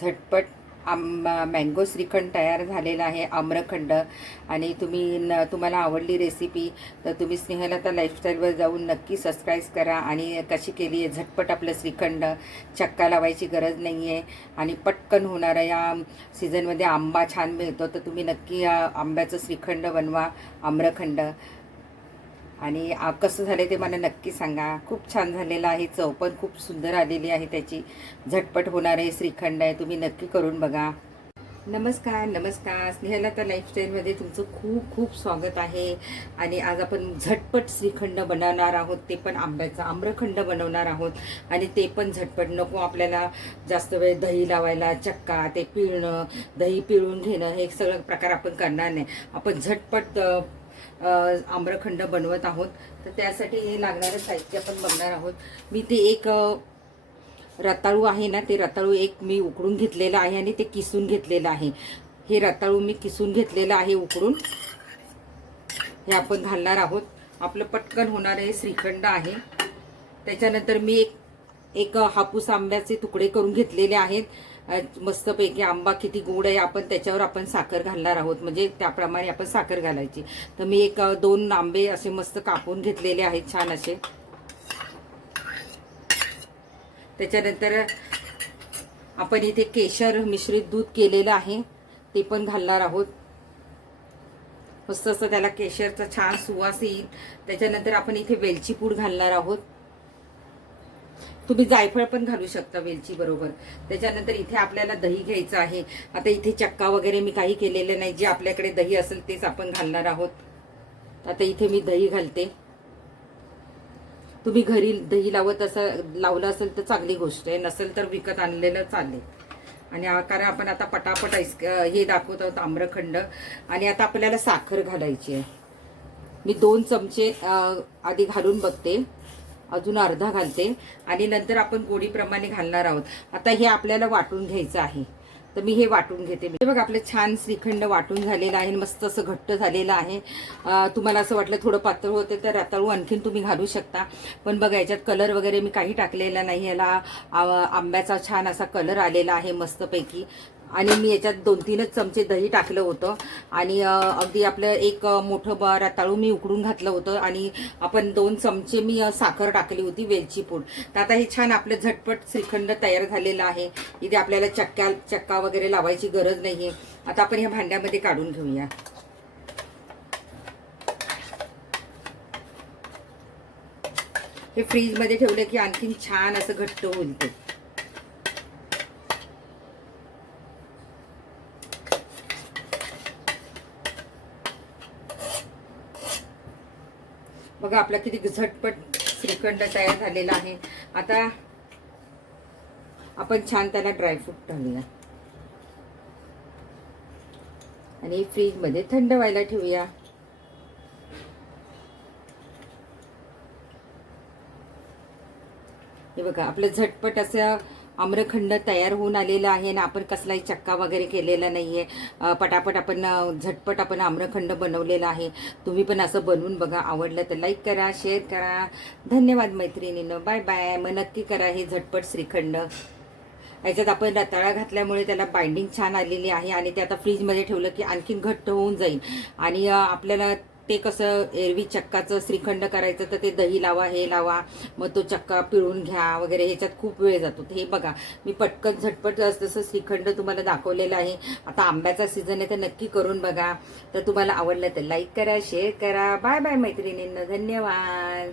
झटपट आम मँगो श्रीखंड तयार झालेला आहे आम्रखंड. आणि तुम्ही न तुम्हाला आवडली रेसिपी तर तुम्ही स्नेहलता लाईफस्टाईलवर जाऊन नक्की सबस्क्राईब करा आणि कशी केली आहे झटपट आपलं श्रीखंड. चक्का लावायची गरज नाही आहे आणि पटकन होणारा या सीझनमध्ये आंबा छान मिळतो तर तुम्ही नक्की आंब्याचं श्रीखंड बनवा आम्रखंड. आणि कसं झालं ते मला नक्की सांगा. खूप छान झालेलं आहे. चव पण खूप सुंदर आलेली आहे त्याची. झटपट होणार आहे श्रीखंड आहे. तुम्ही नक्की करून बघा. नमस्कार नमस्कार. स्नेहलता लाईफस्टाईलमध्ये तुमचं खूप खूप स्वागत आहे. आणि आज आपण झटपट श्रीखंड बनवणार आहोत. ते पण आंब्याचा आम्रखंड बनवणार आहोत. आणि ते पण झटपट. नको आपल्याला जास्त वेळ दही लावायला चक्का ते पिळणं दही पिळून घेणं हे सगळं प्रकार आपण करणार नाही. आपण झटपट आम्रखंड बनवत आहोत. तर त्यासाठी हे लागणारं साहित्य आपण बघणार आहोत. मी ते एक रताळू आहे ना ते रताळू एक मी उकडून घेतलेलं आहे आणि ते किसून घेतलेलं आहे. हे रताळू मी किसून घेतलेलं आहे उकडून. हे आपण घालणार आहोत. आपलं पटकन होणारं हे श्रीखंड आहे. त्याच्यानंतर मी एक एक हापूस आंब्याचे तुकडे करून घेतलेले आहेत. मस्तपैकी आंबा किती गोड आहे आपण त्याच्यावर आपण साखर घालणार आहोत. म्हणजे त्याप्रमाणे आपण साखर घालायची. तर मी एक दोन आंबे असे मस्त कापून घेतलेले आहेत छान असे. त्याच्यानंतर आपण इथे केशर मिश्रित दूध केलेलं आहे ते पण घालणार आहोत. मस्त असं त्याला केशरचा छान सुवास येईल. त्याच्यानंतर आपण इथे वेलची पूड घालणार आहोत. तुम्ही जायफळ पण घालू शकता वेलची बरोबर. त्याच्यानंतर इथे आपल्याला दही घ्यायचं आहे. आता इथे चक्का वगैरे मी काही केलेलं नाही. जे आपल्याकडे दही असेल तेच आपण घालणार आहोत. आता इथे मी दही घालते. तुम्ही घरी दही लावत असं लावलं असेल तर चांगली गोष्ट आहे. नसेल तर विकत आणलेलं चालेल. आणि कारण आपण आता पटापट आईस हे दाखवत आहोत आम्रखंड. आणि आता आपल्याला साखर घालायची आहे. मी दोन चमचे आधी घालून बघते. अजून अर्धा घालते आणि नंतर आपण गोडीप्रमाणे घालणार आहोत. आता हे आपल्याला वाटून घ्यायचं आहे. तर मी हे वाटून घेते. हे बघ आपलं छान श्रीखंड वाटून झालेलं आहे मस्त असं घट्ट झालेलं आहे. तुम्हाला असं वाटलं थोडं पातळ होते तर रताळू आणखीन तुम्ही घालू शकता. पण बघा याच्यात कलर वगैरे मी काही टाकलेला नाही. याला आंब्याचा छान असा कलर आलेला आहे मस्तपैकी. आणि मी याच्यात दोन तीनच चमचे दही टाकलं होतं. आणि अगदी आपलं एक मोठं ब रताळू मी उकडून घातलं होतं आणि आपण दोन चमचे मी साखर टाकली होती वेलची पूड. तर आता हे छान आपलं झटपट श्रीखंड तयार झालेलं आहे. इथे आपल्याला चक्क्या चक्का वगैरे लावायची गरज नाही आता आपण ह्या भांड्यामध्ये काढून घेऊया. हे फ्रीजमध्ये ठेवलं की आणखीन छान असं घट्ट होईल ते. बघा आपला किती झटपट श्रीखंड तयार झालेला आहे. आता आपण छान त्याला ड्रायफ्रूट ठेवूया आणि फ्रीजमध्ये थंड व्हायला ठेवूया. हे बघा आपलं झटपट असं आम्रखंड तयार होऊन आलेलं आहे आणि आपण कसलाही चक्का वगैरे केलेला नाही आहे पटापट आपण झटपट आपण आम्रखंड बनवलेला आहे. तुम्ही पण असं बनवून बघा आवडलं तर लाईक करा शेअर करा. धन्यवाद मैत्रिणीनं. बाय बाय मग नक्की करा हे झटपट श्रीखंड. याच्यात आपण रताळा घातल्यामुळे त्याला बाइंडिंग छान आलेली आहे आणि ते आता फ्रीजमध्ये ठेवलं की आणखीन घट्ट होऊन जाईल. आणि आपल्याला ते कसं एरवी चक्काचं श्रीखंड करायचं तर ते दही लावा हे लावा मग तो चक्का पिळून घ्या वगैरे ह्याच्यात खूप वेळ जातो. हे बघा मी पटकन झटपट जसं श्रीखंड तुम्हाला दाखवलेलं आहे आता आंब्याचा सीझन आहे तर नक्की करून बघा. तर तुम्हाला आवडलं तर लाईक करा शेअर करा. बाय बाय मैत्रिणींना धन्यवाद.